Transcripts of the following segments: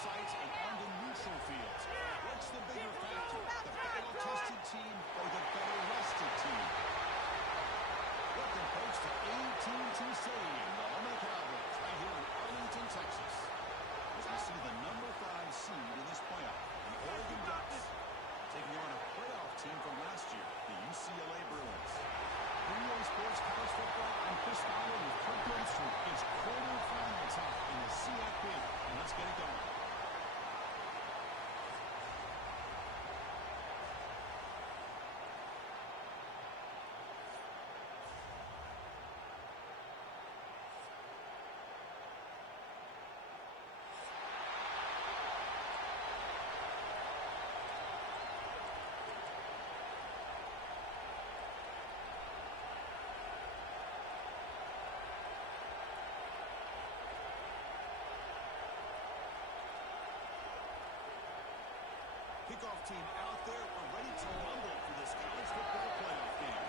sites and on the neutral fields. What's the bigger factor, the battle-tested team or the better-rested team? Welcome, folks, to AT&T Stadium, the home of the Cowboys, right here in Arlington, Texas. As we see the number 5 seed in this playoff, the Oregon Ducks, taking on a playoff team from last year, the UCLA Bruins. NBA Sports College Football, I'm Chris Fowler with Kirk Lindstrom. It's quarterfinal time in the CFP, and let's get it going. Kickoff team out there are ready to rumble for this college football playoff game.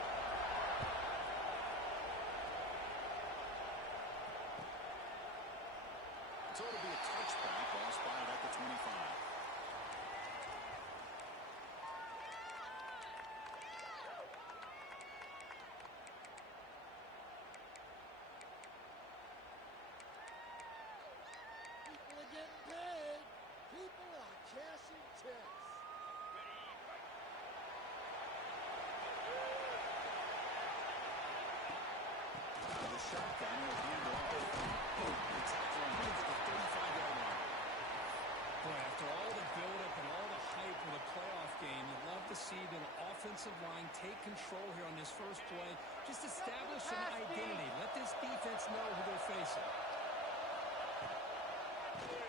So it'll be a touchback, ball spotted at the 25. People are getting paid. People are cashing checks. Shotgun will hand it off. The tackle on at the 35-yard line. Boy, after all the buildup and all the hype with a playoff game, you'd love to see the offensive line take control here on this first play. Just establish an identity. Let this defense know who they're facing.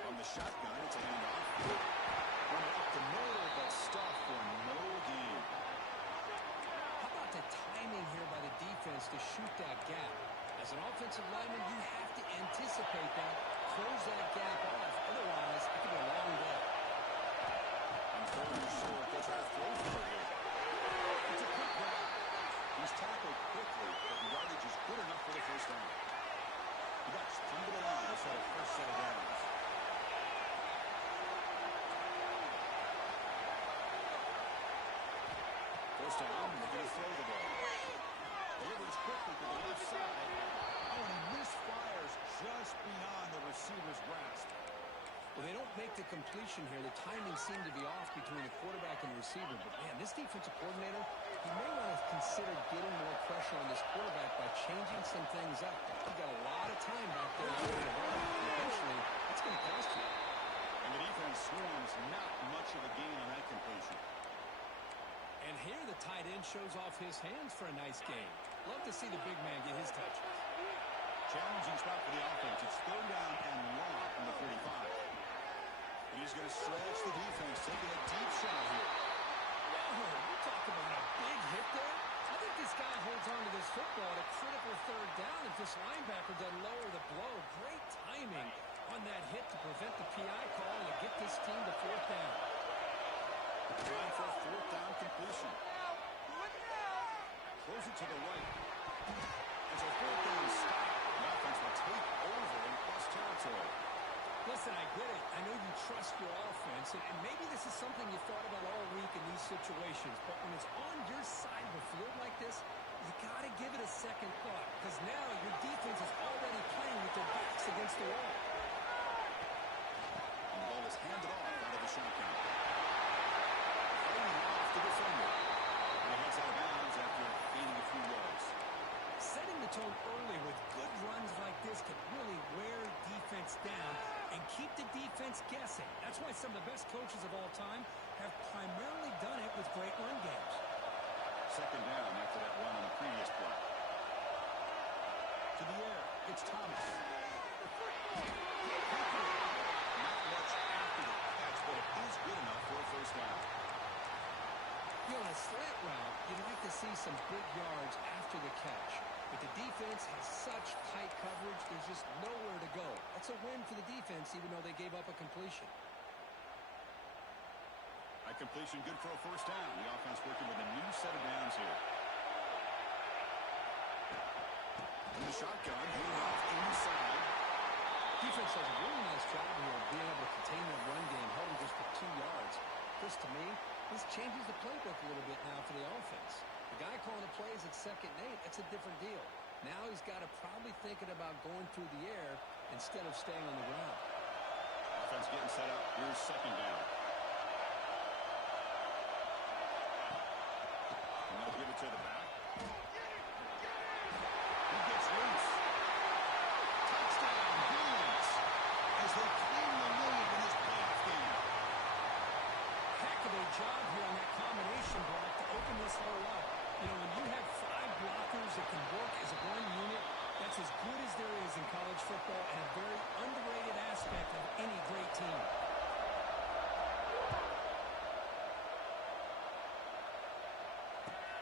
From the shotgun, it's a handoff. Running up the middle, but stuffed for no gain. How about the timing here by the defense to shoot that gap? As an offensive lineman, you have to anticipate that, close that gap off. Otherwise, it could be a long day. And third and short, they'll try to throw for it here. It's a quick grab. He's tackled quickly, but the yardage is good enough for the first down. The Ducks come to the line to set a first set of downs. First down, they're going to throw the ball. Delivers quickly to the left side. Oh, and he misfires just beyond the receiver's grasp. Well, they don't make the completion here. The timing seemed to be off between the quarterback and the receiver. But, man, this defensive coordinator, he may want to consider getting more pressure on this quarterback by changing some things up. He got a lot of time back there to the ball. And eventually, it's going to cost you. And the defense swarms not much of a gain on that completion. And here the tight end shows off his hands for a nice game. Love to see the big man get his touches. Challenging spot for the offense. It's third down and long from the 35. And he's going to stretch the defense, taking a deep shot here. Oh, you're talking about a big hit there. I think this guy holds on to this football at a critical third down if this linebacker doesn't lower the blow. Great timing on that hit to prevent the PI call and to get this team to fourth down. Trying for a fourth down completion. Close it to the right. It's a fourth down stop. The offense will take over in plus territory. Listen, I get it. I know you trust your offense, and maybe this is something you thought about all week in these situations, but when it's on your side of the field like this, you got to give it a second thought, because now your defense is already playing with their backs against the wall. And the ball is handed off out of the shotgun. Fighting off the defender. And he heads out of bounds after gaining a few yards. Setting the tone early with good runs like this can really wear defense down and keep the defense guessing. That's why some of the best coaches of all time have primarily done it with great run games. Second down after that run on the previous play. To the air, it's Thomas. Not much after the catch, but it is good enough for a first down. You know, on a slant route, you'd like to see some big yards after the catch. But the defense has such tight coverage, there's just nowhere to go. That's a win for the defense, even though they gave up a completion. That completion good for a first down. The offense working with a new set of downs here. In the shotgun, handing off inside. Defense does a really nice job here of being able to contain that run game, held him just for 2 yards. Chris, to me, this changes the playbook a little bit now for the offense. The guy calling the plays at 2nd and 8, that's a different deal. Now he's got to probably thinking about going through the air instead of staying on the ground. Offense getting set up. Here's 2nd down. And they'll give it to the back. He gets loose. Touchdown, Billions, as they claim the lead in this playoff game. Heck of a job here on that combination block to open this hole up. You know, when you have 5 blockers that can work as one unit, that's as good as there is in college football and a very underrated aspect of any great team.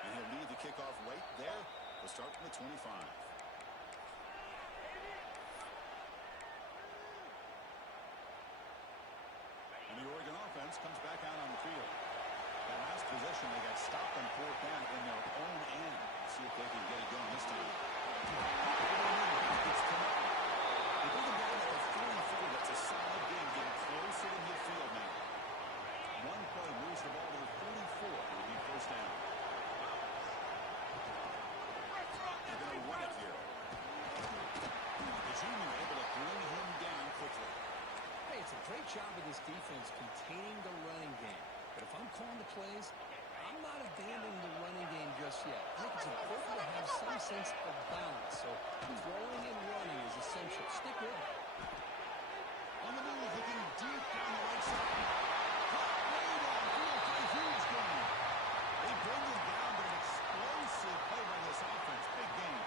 And he'll lead the kickoff right there. We'll start from the 25. And the Oregon offense comes back out on the field. That last possession, they got stopped on 4th down in their own end. Let's see if they can get it going this time. It's Canal. They bring him down at the 44. That's a solid game, getting closer to midfield now. One play moves the ball to the 44. It'll be 1st down. They're going to run it here. The junior able to bring him down quickly. Hey, it's a great job of this defense containing the running game. But if I'm calling the plays, I'm not abandoning the running game just yet. I think it's important to have some sense of balance. So throwing and running is essential. Stick with it. On the move, looking deep down the right side. Caught way downfield for a huge gain. They bring him down, but an explosive play by this offense. Big game.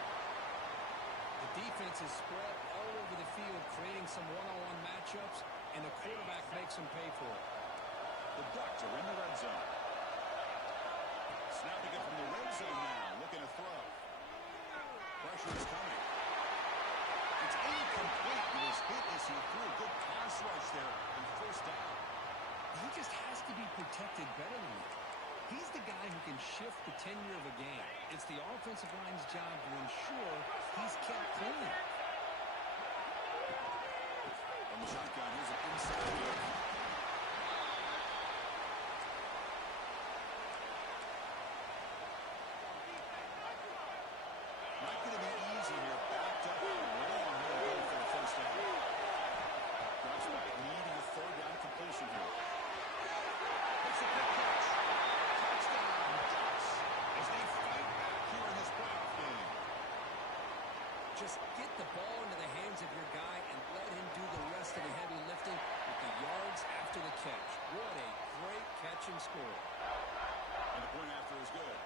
The defense is spread all over the field, creating some one-on-one matchups, and the quarterback makes them pay for it. The Ducks are in the red zone. Snapping it from the red zone now. Looking to throw. Pressure is coming. It's incomplete. He was hit as he threw a good pass rush there and 1st down. He just has to be protected better than that. He's the guy who can shift the tenure of a game. It's the offensive line's job to ensure he's kept clean. From the shotgun, here's an inside look. Not going to be easy here. Backed up and long way to go for the 1st down. Drops back, needing a 3rd down completion here. It's a good catch. Touchdown, Ducks, as they fight back here in this playoff game. Just get the ball into the hands of your guy and let him do the rest of the heavy lifting with the yards after the catch. What a great catch and score. And the point after is good.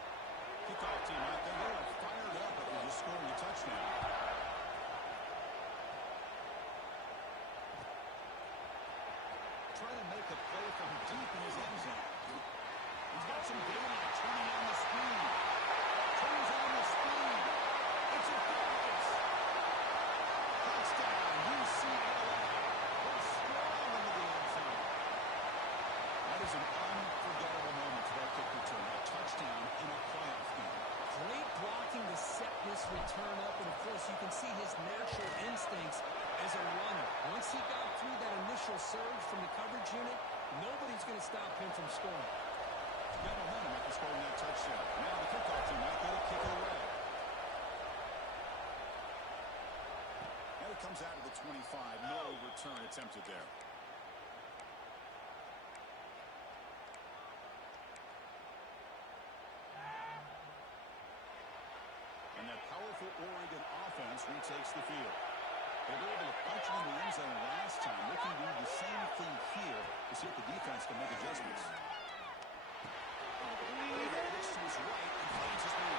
Kickoff team out there. They are fired up after just scoring a touchdown. Trying to make a play from deep in his end zone. He's got some daylight, turning on the speed. Turns on the speed. It's a pass. Touchdown, UCLA. They're strong into the end zone. That is an unforgettable moment for that kick return. A touchdown in a playoff game. Great blocking to set this return up, and of course you can see his natural instincts as a runner. Once he got through that initial surge from the coverage unit, nobody's going to stop him from scoring. Got momentum after scoring that touchdown. Now the kickoff team might get a kick it away. Now it comes out of the 25. No return attempted there. And that powerful Oregon offense retakes the field. They were able to punch it in the end zone last time. Looking to do the same thing here to see if the defense can make adjustments. Looks to his right and finds his man.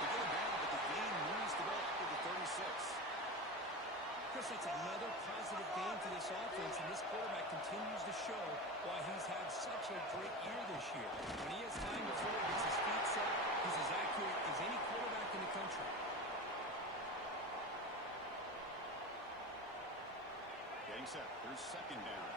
They get him down, but the game moves the ball to the 36. Chris, that's another positive game for this offense, and this quarterback continues to show why he's had such a great year this year. When he has time to throw, gets his feet set, he's as accurate as any quarterback in the country. Getting set. Here's 2nd down.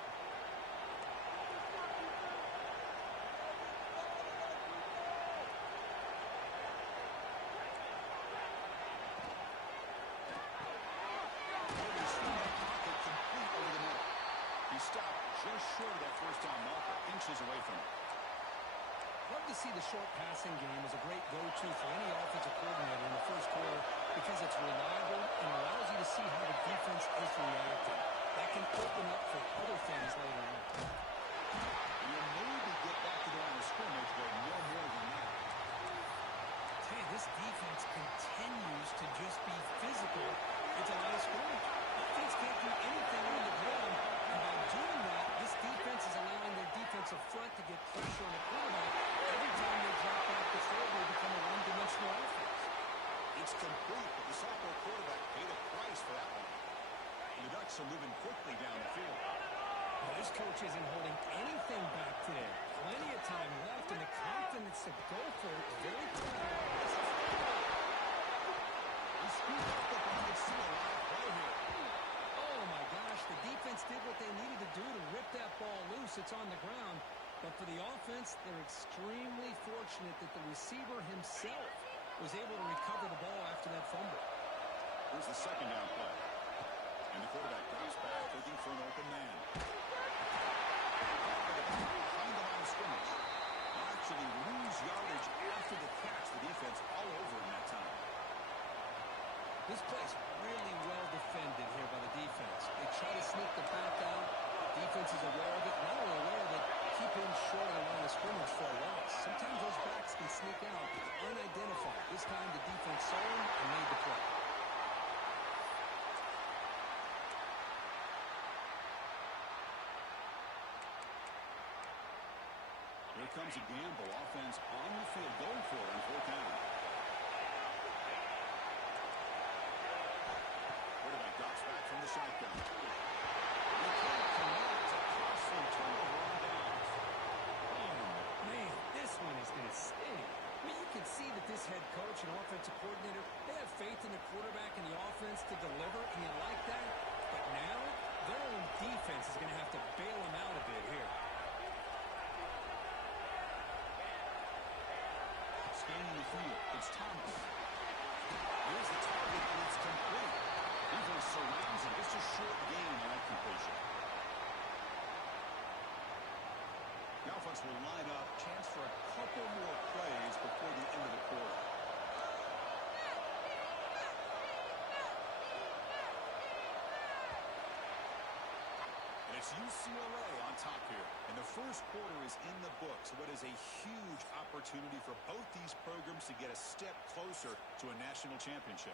Pocket complete over the middle. just short of that first down marker, inches away from it. Love to see the short passing game as a great go-to for any offensive coordinator in the first quarter because it's reliable and allows you to see how the defense is reacting. That can open up for other things later on. You maybe get back to the line of scrimmage, but no more than that. Hey, this defense continues to just be physical at the line of scrimmage. Offense can't do anything on the ground, and by doing that, this defense is allowing their defensive front to get pressure on the quarterback. Every time they drop back the field, they become a one-dimensional offense. It's complete, but the sophomore quarterback paid a price for that one. The Ducks are moving quickly down the field. Well, this coach isn't holding anything back today. Plenty of time left, and the confidence to go for it is very clear. They scoop up the ball. It's still a live play here. Oh, my gosh. The defense did what they needed to do to rip that ball loose. It's on the ground. But for the offense, they're extremely fortunate that the receiver himself was able to recover the ball after that fumble. Here's the second down play. And the quarterback drops back, looking for an open man. Behind the line of scrimmage. They'll actually lose yardage after the catch. The defense all over in that time. This play's really well defended here by the defense. They try to sneak the back out. The defense is aware of it. Not only aware of it, keep him short on the line of scrimmage for a loss. Sometimes those backs can sneak out unidentified. This time the defense saw him and made the play. Here comes a gamble. Offense on the field, going for it on fourth down. Quarterback drops back from the shotgun. He can't connect. A costly turnover on downs. Oh, man, this one is going to sting. I mean, you can see that this head coach and offensive coordinator, they have faith in the quarterback and the offense to deliver, and you like that. But now, their own defense is going to have to bail them out a bit here. Scanning the field, it's Thomas. Here's the target, and it's complete. Defense surrounds him. Just a short gain on that completion. The offense will line up. Chance for a couple more plays before the end of the quarter. And it's UCLA on top here. And the first quarter is in the books. What is a huge opportunity for both these programs to get a step closer to a national championship.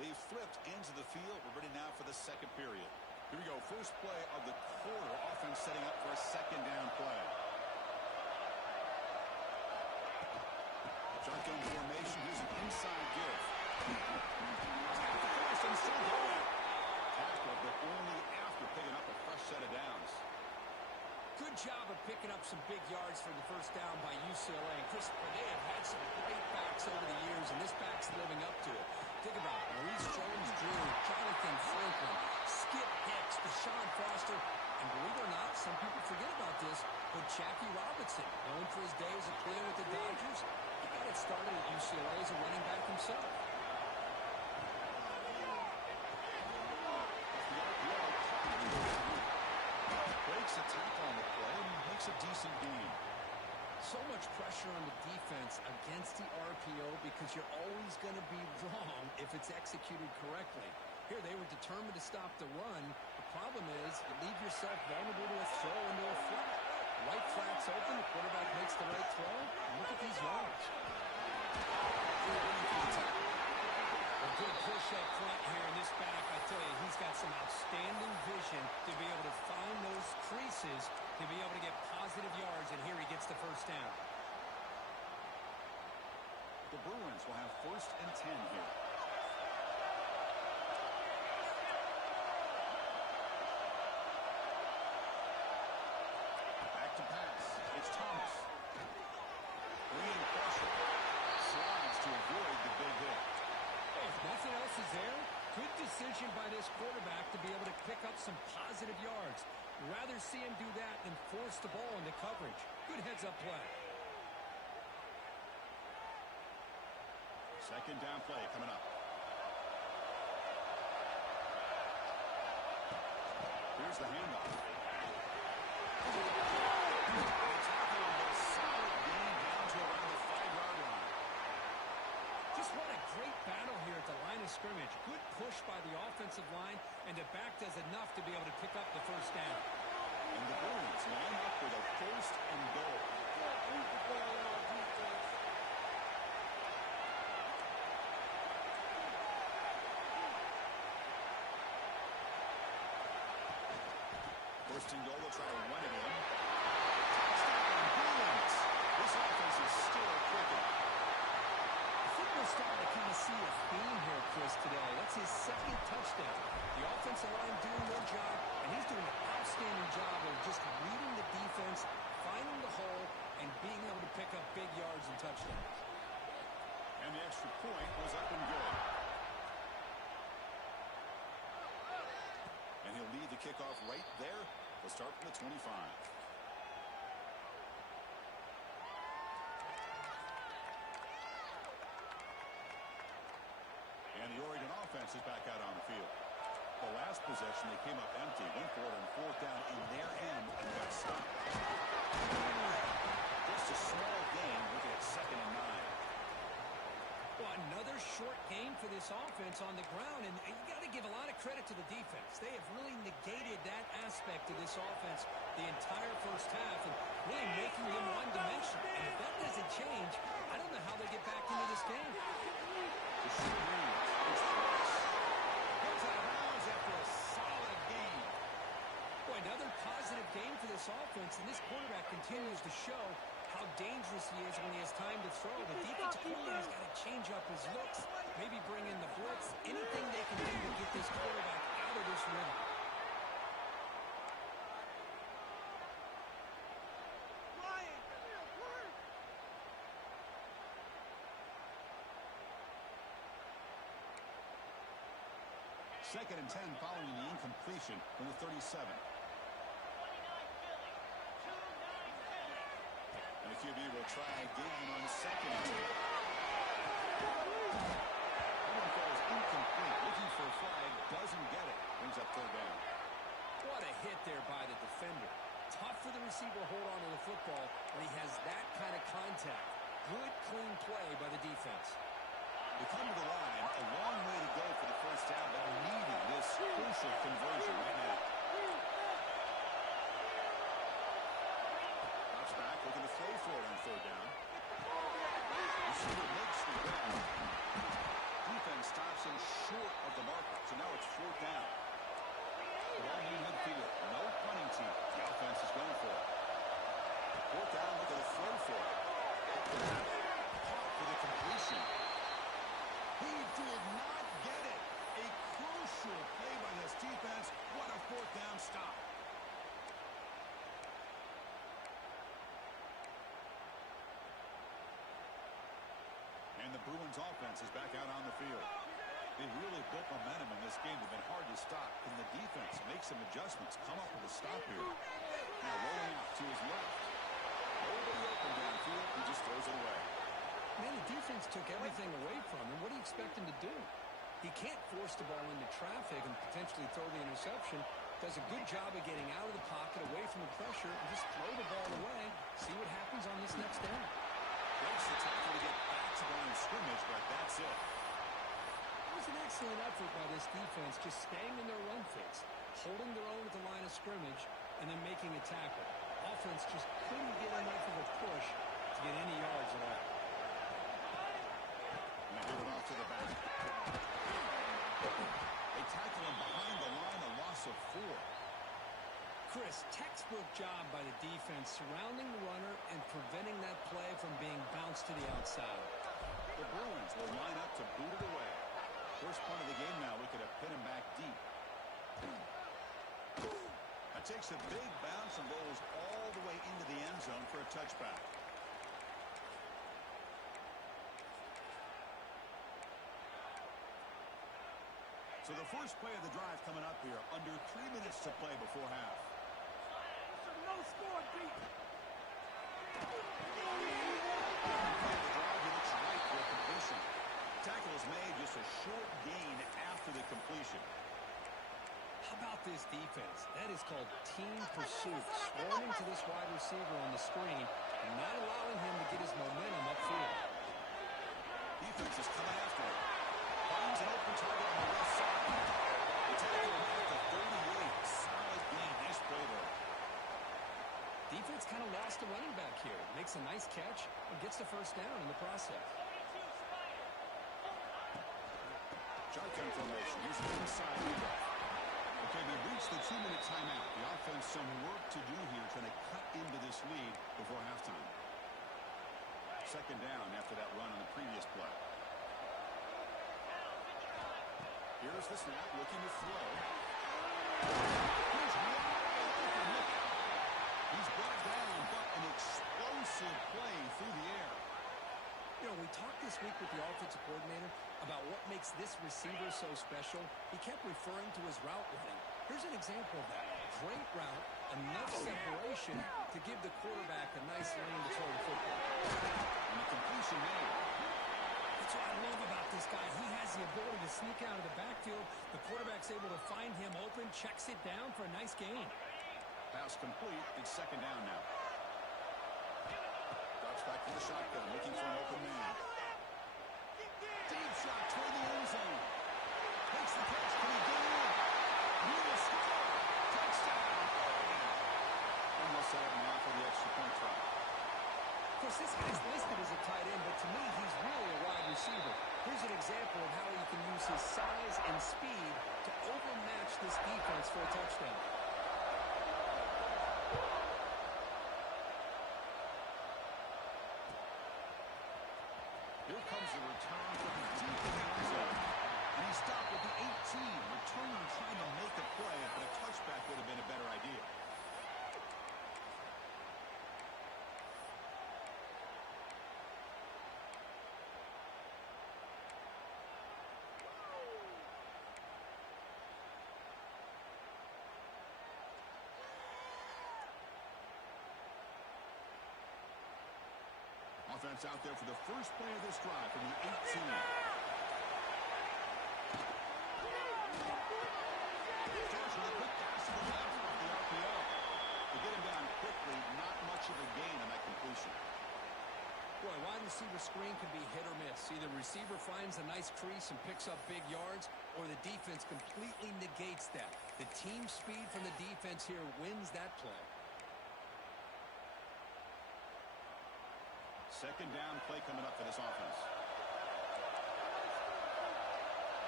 They've flipped ends of the field. We're ready now for the second period. Here we go. First play of the quarter. Offense setting up for a second down play. Shotgun formation. Here's an inside give. Tackle first and still going. Tackle, but only after picking up a fresh set of downs. Good job of picking up some big yards for the first down by UCLA. And Chris, they have had some great backs over the years, and this back's living up to it. Think about it. Maurice Jones-Drew, Jonathan Franklin, Skip Hicks, Deshaun Foster, and believe it or not, some people forget about this, but Jackie Robinson, known for his days of playing with the Dodgers, he got it started at UCLA as a running back himself. Breaks a tackle on the play and makes a decent gain. So much pressure on the defense against the RPO because you're always going to be wrong if it's executed correctly. Here, they were determined to stop the run. The problem is you leave yourself vulnerable to a throw into a flat. Right flat's open, the quarterback makes the right throw. Look at these yards. A good push up front here in this back. I tell you, he's got some outstanding vision to be able to find those creases, to be able to get positive yards, and here he gets the first down. The Bruins will have 1st and 10 here. Back to pass. It's Thomas. Bringing pressure. Slides to avoid the big hit. If nothing else is there, good decision by this quarterback to be able to pick up some positive yards. Rather see him do that than force the ball into coverage. Good heads-up play. Second down play coming up. Here's the handoff. Just what a great battle here at the line of scrimmage. Good push by the offensive line, and the back does enough to be able to pick up the first down. And the Bruins line up with a first and goal. First and goal, they'll try to run it in. Touchdown, Bruins! This offense is still clicking. I think we're starting to kind of see a theme here, Chris, today. That's his second touchdown. The offensive line doing their job, and he's doing an outstanding job of just reading the defense, finding the hole, and being able to pick up big yards and touchdowns. And the extra point was up and good. And he'll lead the kickoff right there. They'll start from the 25. And the Oregon offense is back out on the field. The last possession, they came up empty, went for it on fourth down in their end and got stopped. Just a small gain, looking at 2nd and 9. Well, another short game for this offense on the ground, and you got to give a lot of credit to the defense. They have really negated that aspect of this offense the entire first half and really making them one-dimensional. And if that doesn't change, I don't know how they get back into this game. The goes out of bounds after a solid game. Boy, another positive game for this offense, and this quarterback continues to show how dangerous he is when he has time to throw. The defensive coordinator's got to change up his looks, maybe bring in the blitz, anything they can do to get this quarterback out of this rhythm. Second and 10 following the incompletion from the 37. And the QB will try again on 2nd and 10. That one falls incomplete. Looking for a flag. Doesn't get it. Brings up 3rd down. What a hit there by the defender. Tough for the receiver to hold on to the football when he has that kind of contact. Good, clean play by the defense. They come to the line, a long way to go for the first down, but needing this crucial conversion right now. Drops back, looking to throw for it on 3rd down. Receiver makes the grab. Defense stops him short of the marker, so now it's 4th down. Ball near midfield, no punting team. The offense is going for it. 4th down, looking to throw for it. Caught for the completion. He did not get it. A crucial play by this defense. What a 4th down stop. And the Bruins offense is back out on the field. They really built momentum in this game. They've been hard to stop. And the defense makes some adjustments. Come up with a stop here. Now rolling out to his left. Nobody open downfield. He just throws it away. Man, the defense took everything away from him. What do you expect him to do? He can't force the ball into traffic and potentially throw the interception. Does a good job of getting out of the pocket, away from the pressure, and just throw the ball away. See what happens on this next down. Breaks the tackle to get back to the line of scrimmage, but that's it. It was an excellent effort by this defense, just staying in their run fits, holding their own at the line of scrimmage, and then making a tackle. Offense just couldn't get enough of a push to get any yards at all. And they give it off to the back. They tackle him behind the line, a loss of 4. Chris, textbook job by the defense, surrounding the runner and preventing that play from being bounced to the outside. The Bruins will line up to boot it away. First punt of the game now, looking to pin him back deep. That takes a big bounce and rolls all the way into the end zone for a touchback. So the first play of the drive coming up here, under 3 minutes to play before half. No score, beat. The drive, he looks right for a completion. Tackle is made, just a short gain after the completion. How about about this defense? That is called team pursuit. Swarming to this wide receiver on the screen and not allowing him to get his momentum upfield. Defense is coming after him. Finds an open target on the left side. The tackle at the 38. Solid gain. Nice play there. Defense kind of lost the running back here. Makes a nice catch and gets the first down in the process. Shotgun formation. Here's the inside leader. Okay, they've reached the 2-minute timeout. The offense some work to do here, trying to cut into this lead before halftime. Second down after that run on the previous play. Here's the snap, looking to throw. He's wide open. Look out. He's brought down, but an explosive play through the air. You know, we talked this week with the offensive coordinator about what makes this receiver so special. He kept referring to his route running. Here's an example of that. Great route, enough separation to give the quarterback a nice lane to throw the football. And the completion made. That's what I love about this guy. He has the ability to sneak out of the backfield. The quarterback's able to find him open, checks it down for a nice gain. Pass complete. It's second down now. Drops back to the shotgun, looking for an open man. Deep shot toward the end zone. Takes the catch. Can he get in? He will score. Touchdown. And they'll set up now for the extra point try. Of course, this guy's listed as a tight end, but to me, he's really a wide receiver. Here's an example of how he can use his size and speed to overmatch this defense for a touchdown. Here comes the return from the deep in the end zone. And he stopped at the 18. Returning, trying to make a play, but a touchback would have been a better idea. Offense out there for the first play of this drive from the 18. Josh with a quick pass to the left off the RPO. To get him down quickly, not much of a gain on that completion. Boy, wide receiver screen can be hit or miss. Either receiver finds a nice crease and picks up big yards, or the defense completely negates that. The team speed from the defense here wins that play. Second down play coming up for this offense.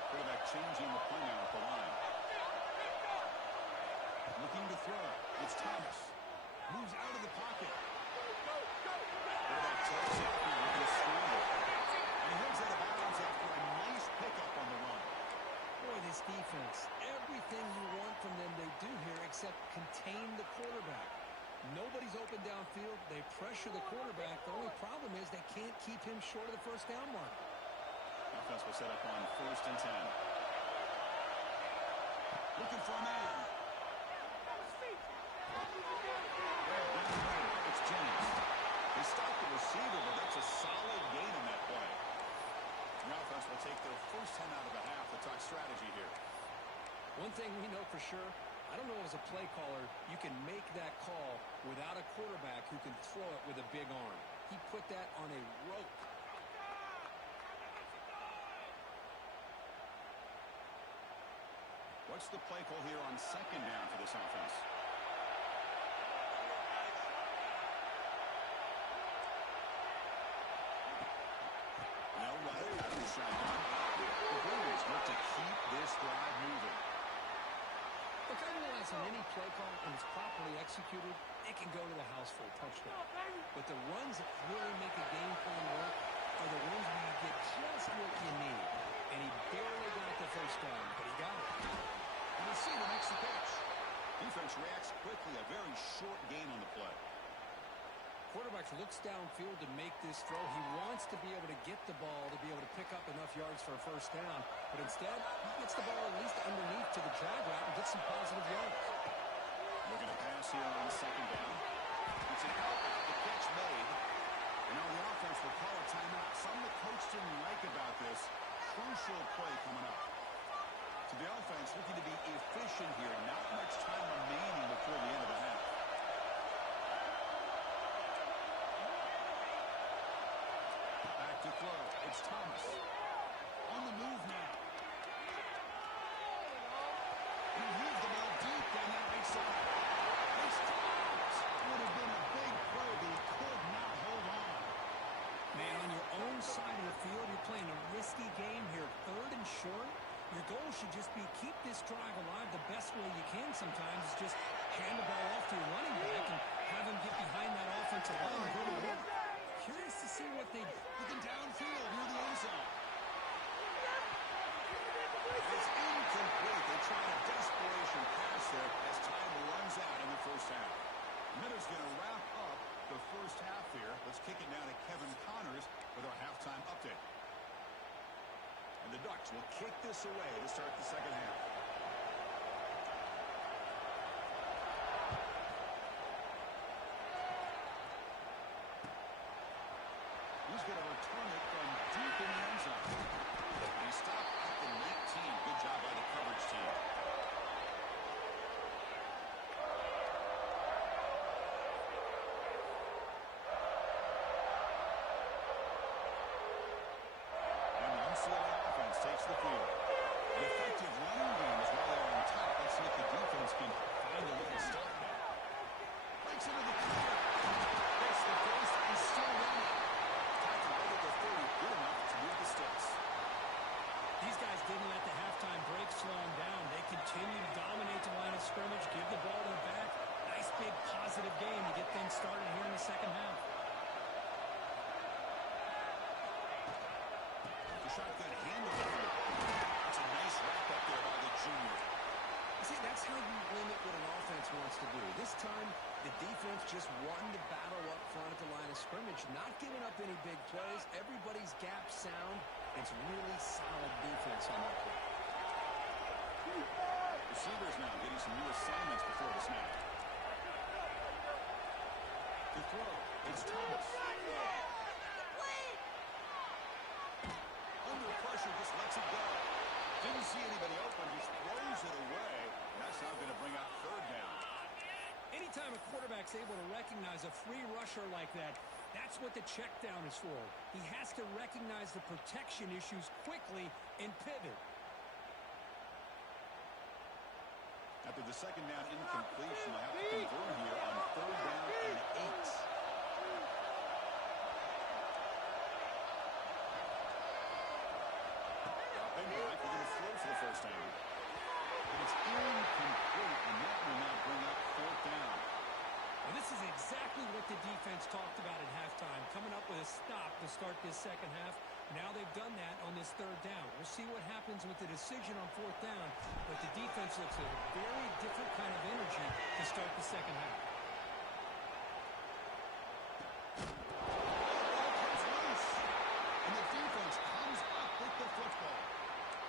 Quarterback changing the play now at the line. Looking to throw. It's Thomas. Moves out of the pocket. Quarterback takes it and looking to scramble. And heads out of bounds after a nice pickup on the run. Boy, this defense, everything you want from them they do here except contain the quarterback. Nobody's open downfield. They pressure the quarterback. The only problem is they can't keep him short of the first down mark. Offense will set up on 1st and 10. Looking for a man. It's Jennings. They stopped the receiver, but that's a solid gain on that play. The offense will take their first 10 out of the half to talk strategy here. One thing we know for sure, I don't know as a play caller, you can make that call without a quarterback who can throw it with a big arm. He put that on a rope. What's the play call here on second down for this offense? No way out of the shotgun. The Brewers look to keep this drive moving. Look, I realize on any play call, when it's properly executed, it can go to the house for a touchdown. But the runs that really make a game plan work are the ones where you get just what you need. And he barely got the first down, but he got it. And the receiver makes the catch. Defense reacts quickly. A very short gain on the play. Quarterback looks downfield to make this throw. He wants to be able to get the ball to be able to pick up enough yards for a first down. But instead, he gets the ball at least underneath to the drag route and gets some positive yards. Looking to pass here on the second down. It's an out. The catch made. And now the offense will call a timeout. Something the coach didn't like about this. Crucial play coming up. So the offense looking to be efficient here, not It's Thomas. On the move now. He moved the ball deep down that right side. It's dropped. Would have been a big play, but he could not hold on. Man, on your own side of the field, you're playing a risky game here. 3rd and short. Your goal should just be keep this drive alive the best way you can sometimes is just hand the ball off to your running back and have him get behind that offensive line and go to work. Curious to see what they... Looking downfield near the end zone. It's incomplete. They try a desperation pass there as time runs out in the first half. Miller's going to wrap up the first half here. Let's kick it down to Kevin Connors with our halftime update. And the Ducks will kick this away to start the second half. He's going to return it from deep in the end zone. And he stopped at the 19. Good job by the coverage team. And the UCLA offense takes the field. An effective running game is while they're on top. Let's see if the defense can find a little stop there. Breaks into the corner. Gets the first and still running. Good enough to move the sticks. These guys didn't let the halftime break slow them down. They continue to dominate the line of scrimmage, give the ball to the back. Nice big positive game to get things started here in the second half. The shotgun handle. That's a nice wrap up there by the junior. See, that's how you limit what an offense wants to do. This time, the defense just won the battle up front at the line of scrimmage, not giving up any big plays. Everybody's gap sound. It's really solid defense on that play. Receivers now getting some new assignments before the snap. To throw, it's Thomas. Under pressure, just lets it go. Didn't see anybody open, just throws it away. And that's now going to bring up 3rd down. Anytime a quarterback's able to recognize a free rusher like that, that's what the check down is for. He has to recognize the protection issues quickly and pivot. After the second down incompletion, I have to convert here on 3rd down and 8. Dropping back, we're going to throw for the first down. But it's incomplete, and that will now bring up 4th down. Well, this is exactly what the defense talked about at halftime, coming up with a stop to start this second half. Now they've done that on this 3rd down. We'll see what happens with the decision on 4th down, but the defense looks at a very different kind of energy to start the second half. Comes loose, and the defense comes up with the football.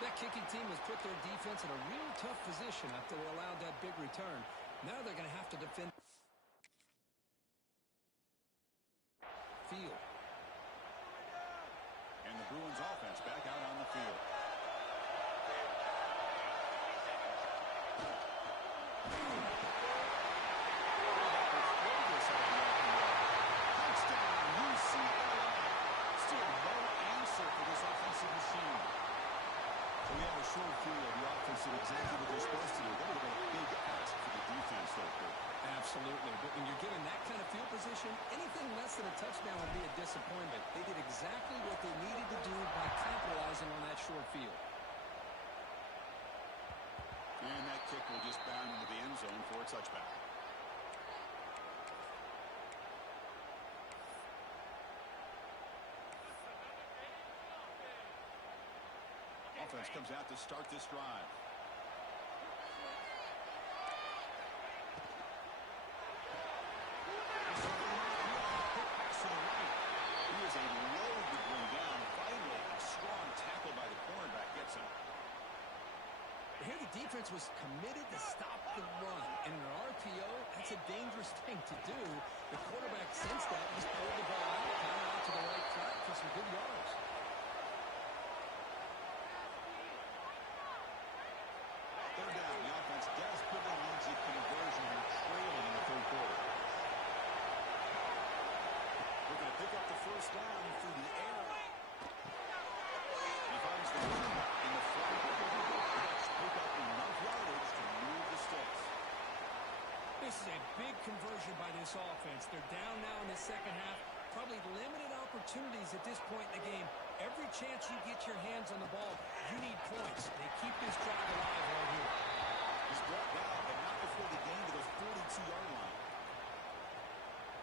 That kicking team has put their defense in a real tough position after they allowed that big return. Now they're going to have to defend field. And the Bruins offense back out on the field. Touchdown, UCLA. Still no answer for this offensive machine. So we have a short field. The offense did exactly what they're supposed to do. That would have been a big ask for the defense, though, Kurt. Absolutely, but when you're given that kind of field position, anything less than a touchdown would be a disappointment. They did exactly what they needed to do by capitalizing on that short field. And that kick will just bound into the end zone for a touchback. Offense comes out to start this drive. Here the defense was committed to stop the run. And in an RPO, that's a dangerous thing to do. The quarterback sensed that and just pulled the ball out, kind of out to the right flat for some good yards. Third down, the offense desperately needs a conversion and trailing in the 3rd quarter. We're going to pick up the first down through the air. This is a big conversion by this offense. They're down now in the second half. Probably limited opportunities at this point in the game. Every chance you get your hands on the ball, you need points. They keep this drive alive right here. He's brought down, but not before the gain to the 42-yard line.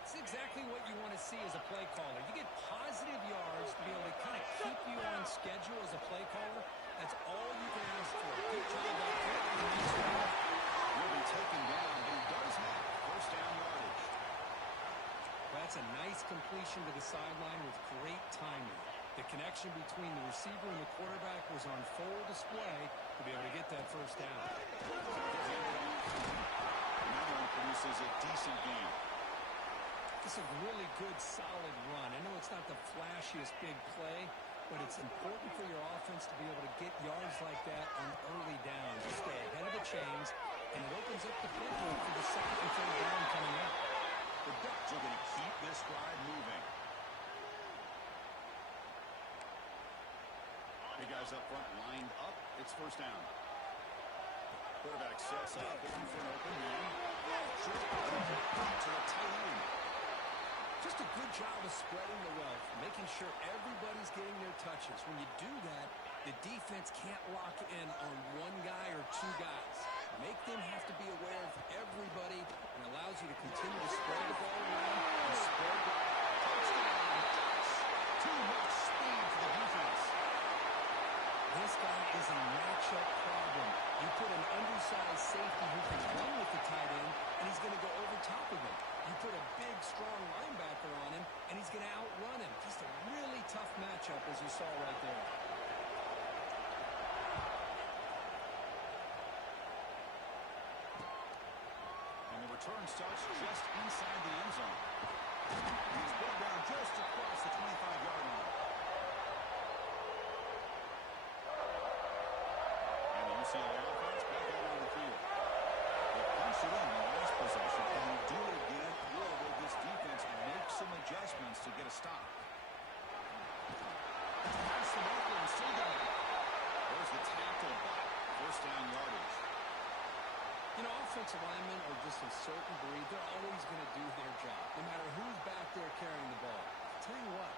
It's exactly what you want to see as a play caller. You get positive yards to be able to kind of keep you on schedule as a play caller. That's all you can ask for. Good job out there. Will be taken down, but he does have first down yardage. That's a nice completion to the sideline with great timing. The connection between the receiver and the quarterback was on full display to be able to get that first down. Now produces a decent game. It's a really good, solid run. I know it's not the flashiest big play, but it's important for your offense to be able to get yards like that on early downs. You stay ahead of the chains, and it opens up the playbook for the second and third down coming up. The Ducks are going to keep this drive moving. Big guys up front lined up. It's first down. Quarterback sets up, looking for an open man. Short to the tight end. Just a good job of spreading the wealth, making sure everybody's getting their touches. When you do that, the defense can't lock in on one guy or two guys. Make them have to be aware of everybody and allows you to continue to spread the ball around and spread the touchdown. Too much speed for the defense. This guy is a matchup problem. You put an undersized safety who can run with the tight end, and he's going to go over top of him. You put a big, strong linebacker on him, and he's going to outrun him. Just a really tough matchup, as you saw right there. And the return starts just inside the end zone. He's brought down just across the 25-yard line. And the UCLA offense back out on the field. They punched it in the last possession, and they do it again. Or will this defense make some adjustments to get a stop? Pass the marker and still got it. There's the tackle, but first down yardage. You know, offensive linemen are just a certain breed. They're always going to do their job, no matter who's back there carrying the ball. I'll tell you what,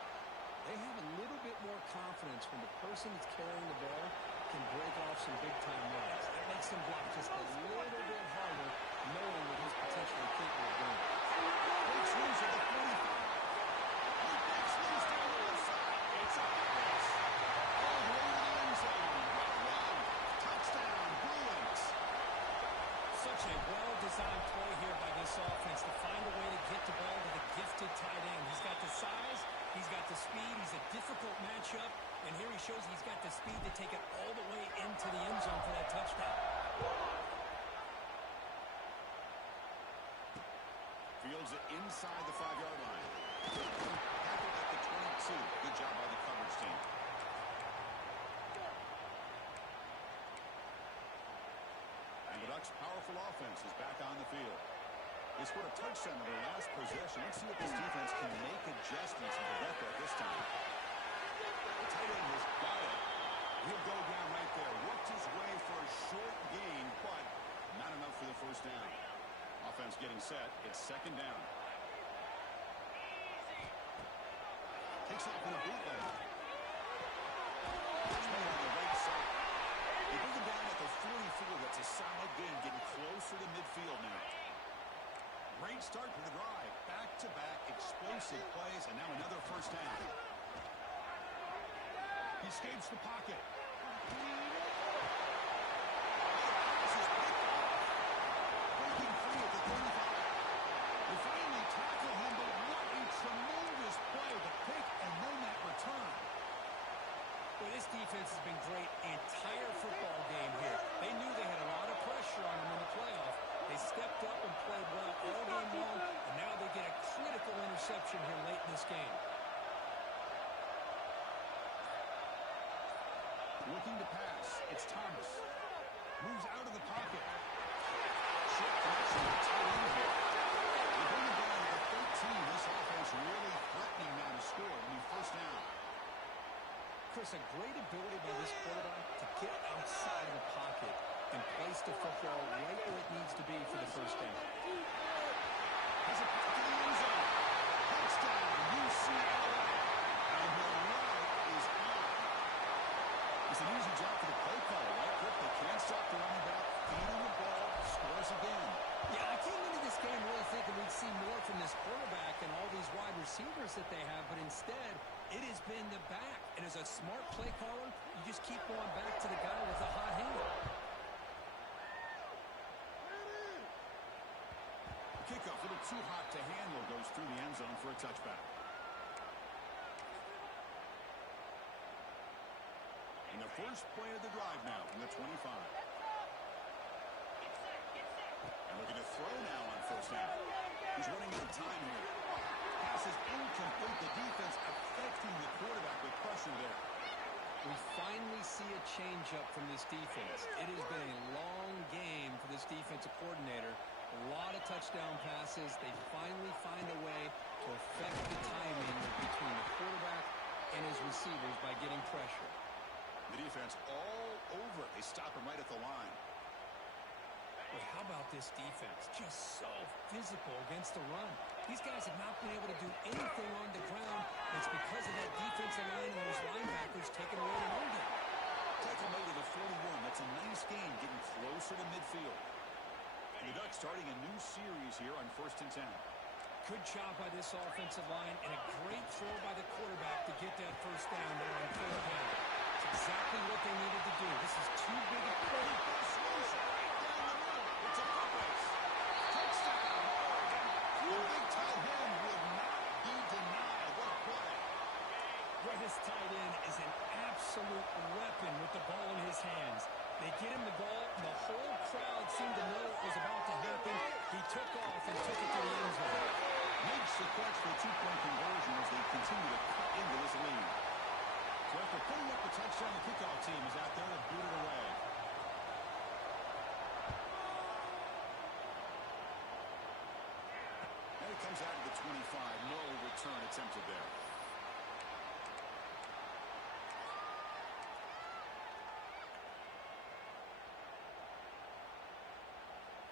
they have a little bit more confidence when the person that's carrying the ball can break off some big-time runs. That makes them block just a little bit harder, knowing what he's potentially capable of doing. Breaks loose at the 45. He breaks loose down the left side. It's a pass. All the way to the end zone. Touchdown, Bruins. Such a well-designed play here by this offense to find a way to get the ball to the gifted tight end. He's got the size, he's got the speed, he's a difficult matchup, and here he shows he's got the speed to take it all the way into the end zone for that touchdown. Fields it inside the 5-yard line. Tackled at the 22. Good job by the coverage team. And the Ducks' powerful offense is back on the field. They scored a touchdown in their last possession. Let's see if this defense can make adjustments and prevent that this time. The tight end has got it. He'll go down right there. Worked his way for a short gain, but not enough for the first down. Offense getting set. It's second down. Takes off in a bootleg. Made on the right side. They bring him down at the 44. That's a solid gain, getting closer to midfield now. Great start to the drive. Back-to-back explosive plays, and now another first down. He escapes the pocket. This is picked off. Breaking free at the 35. They finally tackle him, but what a tremendous play. The pick and then that return. Well, this defense has been great the entire football game here. They knew they had a lot of pressure on them in the playoff. They stepped up and played well all game long, and now they get a critical interception here late in this game. Looking to pass. It's Thomas. Moves out of the pocket. Short connection to tight end here. They bring him down to the 13. This offense really threatening now to score. It'll be first down. Chris, a great ability by this quarterback to get outside of the pocket and place the football right where it needs to be for the first down. the running back, feeding the ball, scores again. Yeah, I came into this game really thinking we'd see more from this quarterback and all these wide receivers that they have, but instead, it has been the back. And as a smart play caller, you just keep going back to the guy with the hot hand. Kickoff, a little too hot to handle, goes through the end zone for a touchback. And the first play of the drive now from the 25. And looking to throw now on first down. He's running out of time here. Pass is incomplete. The defense affecting the quarterback with pressure there. We finally see a change-up from this defense. It has been a long game for this defensive coordinator. A lot of touchdown passes. They finally find a way to affect the timing between the quarterback and his receivers by getting pressure. The defense all over. They stop him right at the line. But how about this defense? Just so physical against the run. These guys have not been able to do anything on the ground. It's because of that defensive line and those linebackers taking away the run game. Tackle made at the 41. That's a nice gain, getting closer to midfield. And the Ducks starting a new series here on 1st and 10. Good job by this offensive line and a great throw by the quarterback to get that first down there on 3rd down. It's exactly what they needed to do. This is too big a play. It's a foot race. Touchdown, Oregon. The big tight end would not be denied. What a play. Well, this tight end is an absolute weapon with the ball in his hands. They get him the ball, and the whole crowd seemed to know it was about to happen. He took off and took it to the end zone. Makes the catch for a 2-point conversion as they continue to cut into this lead. So after putting up the touchdown, the kickoff team is out there to boot it away. And it comes out to the 25. No return attempted there.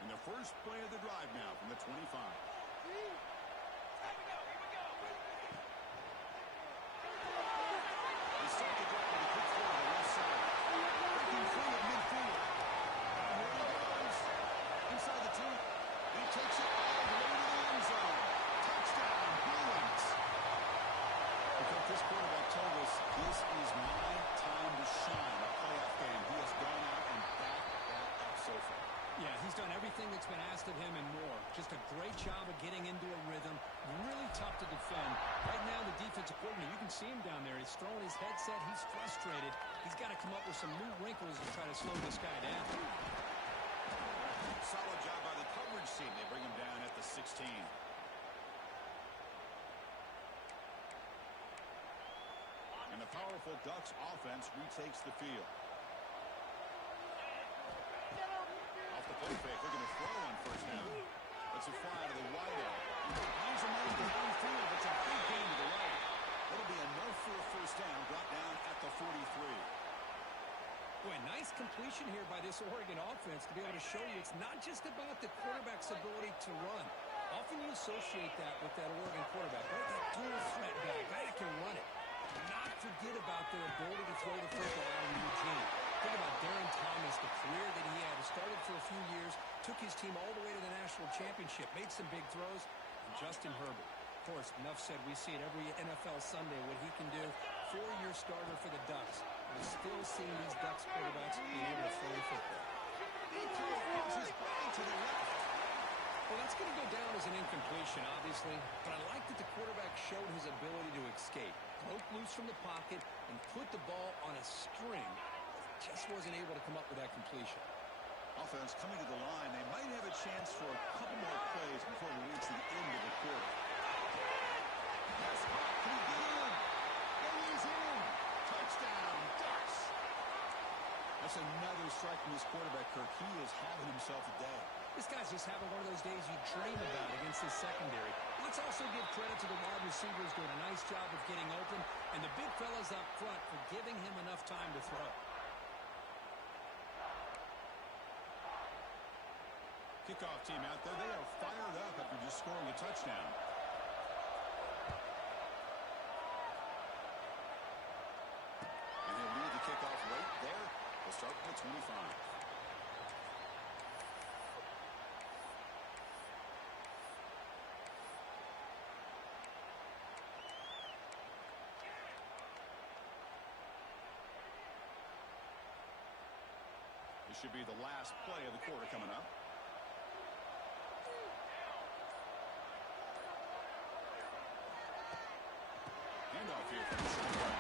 And the first play of the drive now from the 25. They start the drive with a quick throw on the left side. Breaking free of midfield. And here he goes. Inside the 2. He takes it all the way to the end zone. Touchdown, Bruins. Because this quarterback told us this is my time to shine. A playoff game. He has gone out and backed that up so far. Yeah, he's done everything that's been asked of him and more. Just a great job of getting into a rhythm. Really tough to defend. Right now, the defensive coordinator, you can see him down there. He's throwing his headset. He's frustrated. He's got to come up with some new wrinkles to try to slow this guy down. Solid job by the coverage team. They bring him down at the 16. And the powerful Ducks offense retakes the field. Off the play fake, looking to throw on first down. That's a fly to the wide end. Lines him over downfield. It's a big gain to the right. That'll be enough for a first down. Brought down at the 43. Boy, nice completion here by this Oregon offense to be able to show you it's not just about the quarterback's ability to run. Often you associate that with that Oregon quarterback, right? That dual threat guy that can run it. Not forget about their ability to throw the football out in Eugene. Think about Darren Thomas, the career that he had. He started for a few years, took his team all the way to the national championship, made some big throws. And Justin Herbert, of course, enough said, we see it every NFL Sunday what he can do. 4-year starter for the Ducks. We're still seeing these Ducks quarterbacks being able to throw the football. He throws his ball to the left. Well, that's going to go down as an incompletion, obviously, but I like that the quarterback showed his ability to escape, broke loose from the pocket, and put the ball on a string. Just wasn't able to come up with that completion. Offense coming to the line. They might have a chance for a couple more plays before we reach the end of the quarter. Pass caught. Can he get in? And he's in. Touchdown, Ducks. That's another strike from this quarterback, Kirk. He is having himself a day. This guy's just having one of those days you dream about against his secondary. Let's also give credit to the wide receivers doing a nice job of getting open, and the big fellas up front for giving him enough time to throw. Kickoff team out there. They are fired up after just scoring a touchdown. And he'll lead the kickoff right there. We'll start with the 25. should be the last play of the quarter coming up. Handoff here from the shotgun.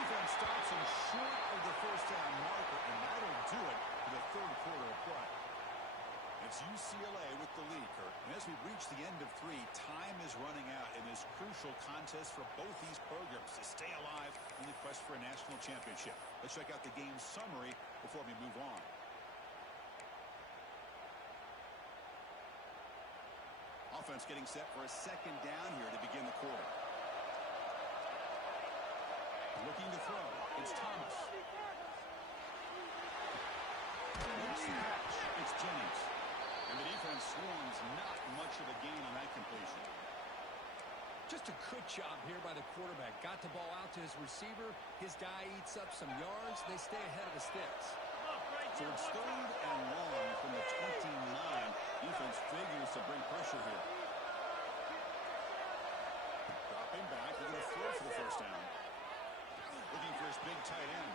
Defense stops him short of the first down marker, and that'll do it for the third quarter of play. It's UCLA with the lead, Kurt. And as we reach the end of 3, time is running out in this crucial contest for both these programs to stay alive in the quest for a national championship. Let's check out the game summary before we move on. Offense getting set for a second down here to begin the quarter. Looking to throw. It's Thomas. Makes the catch. It's Jennings. And the defense swarms not much of a gain on that completion. Just a good job here by the quarterback. Got the ball out to his receiver. His guy eats up some yards. They stay ahead of the sticks. So it's 3rd and long from the 29. Defense figures to bring pressure here. Dropping back. They're going to throw for the first down. Looking for his big tight end.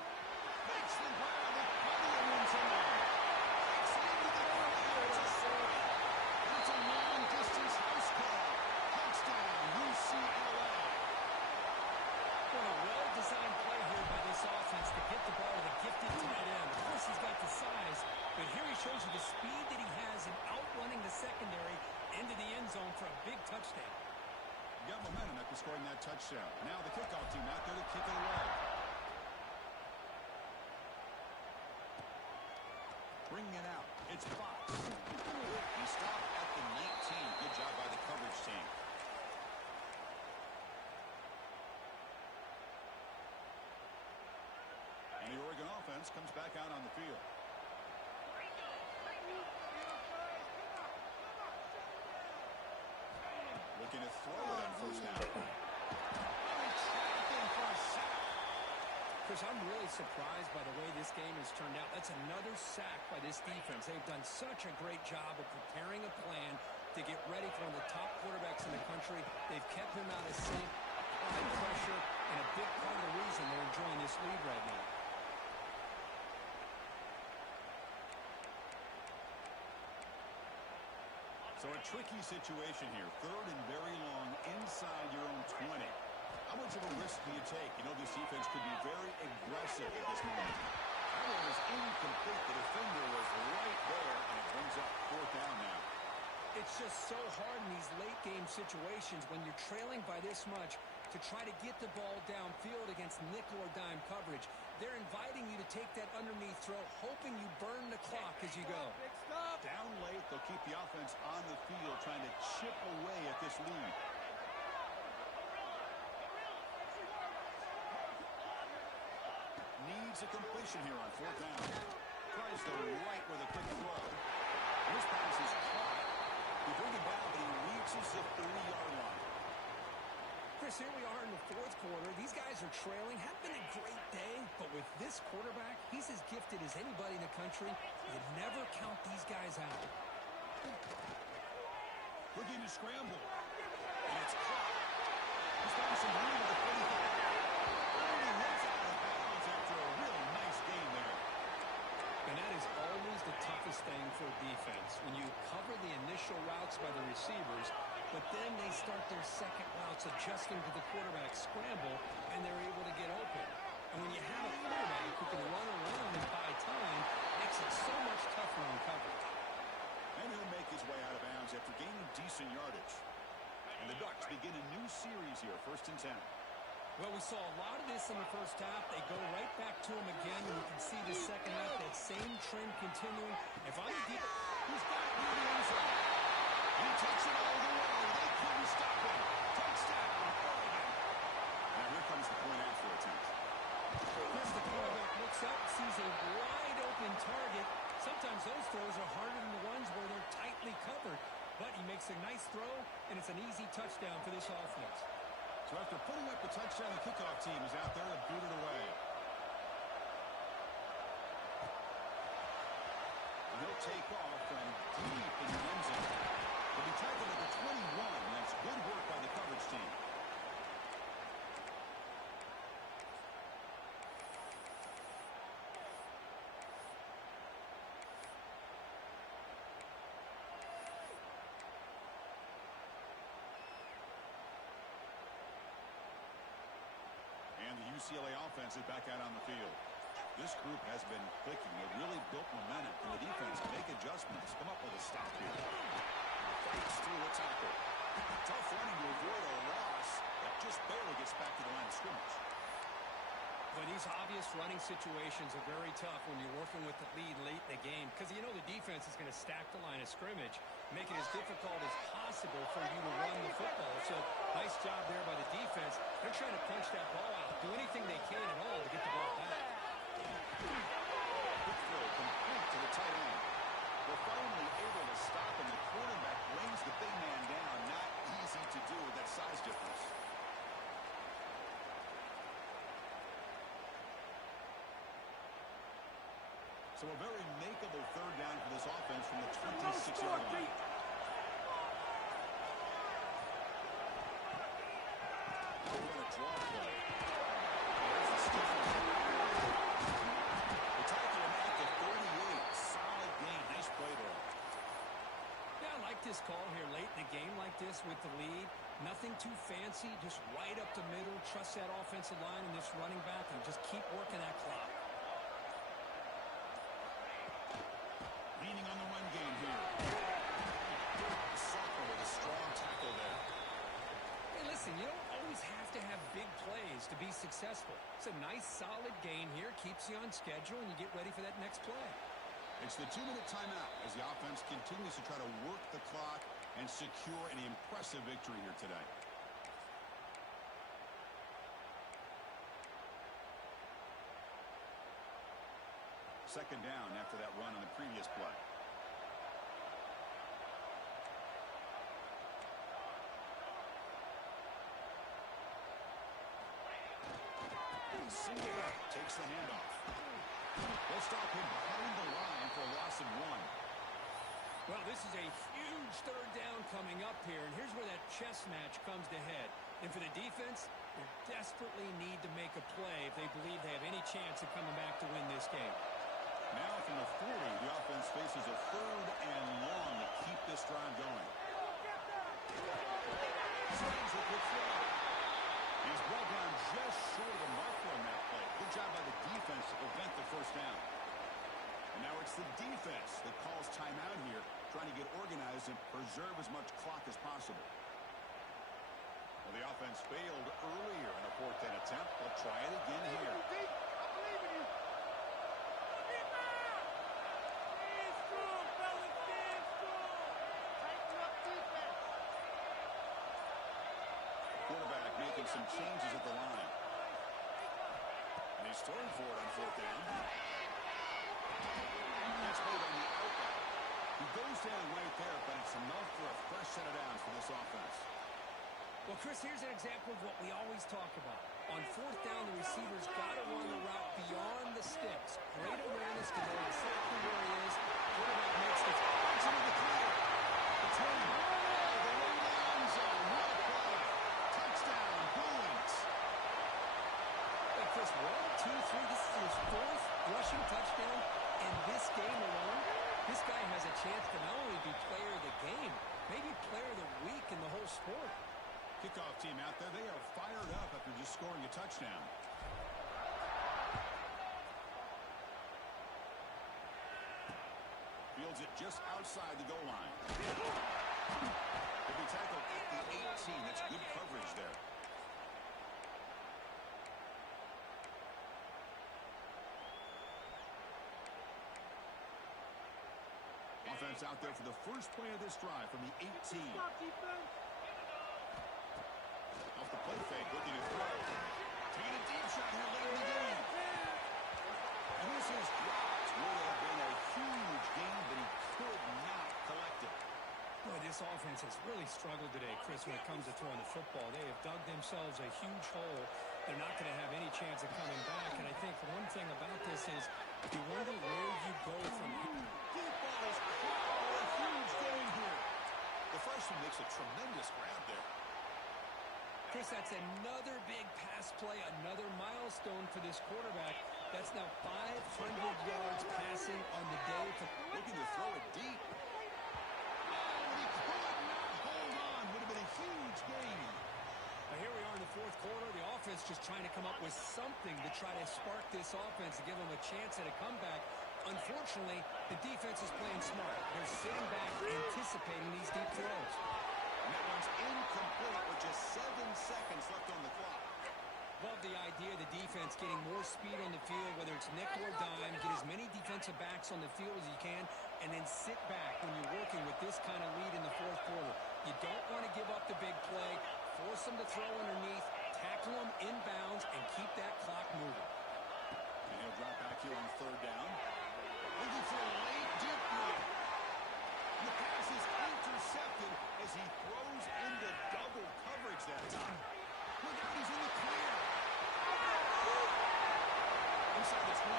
Makes the grab. And runs along. Takes it into the corner. It's a score. It's a long-distance house call. Touchdown, UCLA. What a well-designed play here by this offense to get the ball to the gifted tight end. Of course, he's got the size, but here he shows you the speed that he has in outrunning the secondary into the end zone for a big touchdown. Got momentum after scoring that touchdown. Now the kickoff team out there to kick it away. Bringing it out. It's Fox. He stopped at the 19. Good job by the coverage team. And the Oregon offense comes back out on the field. Looking to throw it on first down. Chris, I'm really surprised by the way this game has turned out. That's another sack by this defense. They've done such a great job of preparing a plan to get ready for one of the top quarterbacks in the country. They've kept him out of sync, applied pressure, and a big part of the reason they're enjoying this lead right now. So a tricky situation here. 3rd and very long inside your own 20. How much of a risk do you take? You know this defense could be very aggressive at this moment. That one was incomplete. The defender was right there, and it brings up 4th down now. It's just so hard in these late-game situations when you're trailing by this much to try to get the ball downfield against nickel or dime coverage. They're inviting you to take that underneath throw, hoping you burn the clock as you go. Down late, they'll keep the offense on the field, trying to chip away at this lead. Needs a completion here on 4th down. Tries to right with a quick throw. And this pass is caught. They bring it down, but he reaches the 30-yard line. Chris, here we are in the 4th quarter. These guys are trailing. Had been a great day, but with this quarterback, he's as gifted as anybody in the country. You never count these guys out. Looking to scramble. And it's caught. He's got some room at the 45. And he heads out of bounds after a real nice game there. And that is always the toughest thing for a defense. When you cover the initial routes by the receivers, but then they start their second routes adjusting to the quarterback's scramble, and they're able to get open. And when you have a quarterback who can run around and buy time, it makes it so much tougher on coverage. And he'll make his way out of bounds after gaining decent yardage. And the Ducks begin a new series here, 1st and 10. Well, we saw a lot of this in the first half. They go right back to him again, and you can see the second half, that same trend continuing. If I'm a deep, he's got it near the end zone. He takes it all the way. They couldn't stop him. Touchdown, Oregon. Now here comes the point after attempt. As the quarterback looks up, sees a wide open target. Sometimes those throws are harder than the ones where they're tightly covered. But he makes a nice throw, and it's an easy touchdown for this offense. So after putting up the touchdown, the kickoff team is out there to boot it away. And he'll take off from deep in the end zone. He'll be tackled at the 21. That's good work by the coverage team. UCLA offense is back out on the field. This group has been clicking. They've really built momentum. Can the defense make adjustments? Come up with a stop here. Fights through the tackle. Tough running to avoid a loss that just barely gets back to the line of scrimmage. But these obvious running situations are very tough when you're working with the lead late in the game because you know the defense is going to stack the line of scrimmage, make it as difficult as possible for you to run the football. So nice job there by the defense. They're trying to punch that ball out, do anything they can at all to get the ball back. Quick throw complete to the tight end. They're finally able to stop him. The quarterback brings the big man down. Not easy to do with that size difference. So a very makeable third down for this offense from the 26-yard line. We're going to draw play. There's the Steelers. They tackle him at the 38. Solid gain. Nice play there. Yeah, I like this call here late in the game like this with the lead. Nothing too fancy, just right up the middle. Trust that offensive line and this running back and just keep working that clock. Leaning on the run game here. Soccer with a strong tackle there. Hey, listen, you don't always have to have big plays to be successful. It's a nice, solid gain here. Keeps you on schedule, and you get ready for that next play. It's the 2-minute timeout as the offense continues to try to work the clock and secure an impressive victory here today. Second down after that run on the previous play. Single up, takes the handoff. They'll stop him behind the line for a loss of 1. Well, this is a huge third down coming up here, and here's where that chess match comes to head. And for the defense, they desperately need to make a play if they believe they have any chance of coming back to win this game. Now from the 40, the offense faces a third and long to keep this drive going. Swings with the throw. He's brought down just short of the marker on that play. Good job by the defense to prevent the first down. And now it's the defense that calls timeout here, trying to get organized and preserve as much clock as possible. Well, the offense failed earlier in a 4th down attempt. They'll try it again here. Quarterback making some changes at the line. And he's throwing for it on 4th down. That's played on the outlet. He goes down right there, but it's enough for a fresh set of downs for this offense. Well, Chris, here's an example of what we always talk about. On 4th down, the receiver's got to run the route beyond the sticks. Great awareness to know exactly where he is. Quarterback makes the punch into the clear. The 10. Touchdown, Bruins. Hey, Chris, 1, 2, 3. This is his 4th rushing touchdown in this game alone. This guy has a chance to not only be player of the game, maybe player of the week in the whole sport. Kickoff team out there. They are fired up after just scoring a touchdown. Fields it just outside the goal line. He'll be tackled at the 18. That's good coverage there. Offense out there for the first play of this drive from the 18. Off the play fake, looking to throw. Taking a deep shot here late in the game. And this is dropped. Would have been a huge game, but he could not collect it. Boy, this offense has really struggled today, Chris, when it comes to throwing the football. They have dug themselves a huge hole. They're not going to have any chance of coming back. And I think one thing about this is you wonder where you go from here. Deep ball is caught. A huge game here. The freshman makes a tremendous grab there. Chris, that's another big pass play, another milestone for this quarterback. That's now 500 yards passing on the day. Looking to throw it deep. Oh, he could not hold on. Would have been a huge gain. Now here we are in the 4th quarter. The offense just trying to come up with something to try to spark this offense to give them a chance at a comeback. Unfortunately, the defense is playing smart. They're sitting back, anticipating these deep throws. And that one's incomplete with just 7 seconds left on the clock. Love the idea of the defense getting more speed on the field, whether it's nickel or dime, get as many defensive backs on the field as you can, and then sit back when you're working with this kind of lead in the fourth quarter. You don't want to give up the big play, force them to throw underneath, tackle them inbounds, and keep that clock moving. And he'll drop back here on third down. Looking for a late deep ball. The pass is intercepted as he throws into double coverage that time. Look out, he's in the clear. Inside the 20.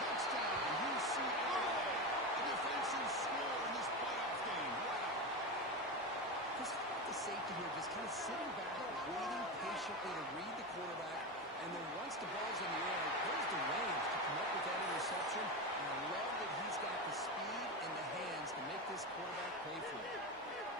Touchdown, UCLA. A defensive score in this playoff game. Wow. Because how about the safety here, just kind of sitting back, waiting patiently to read the quarterback, and then once the ball's in the air,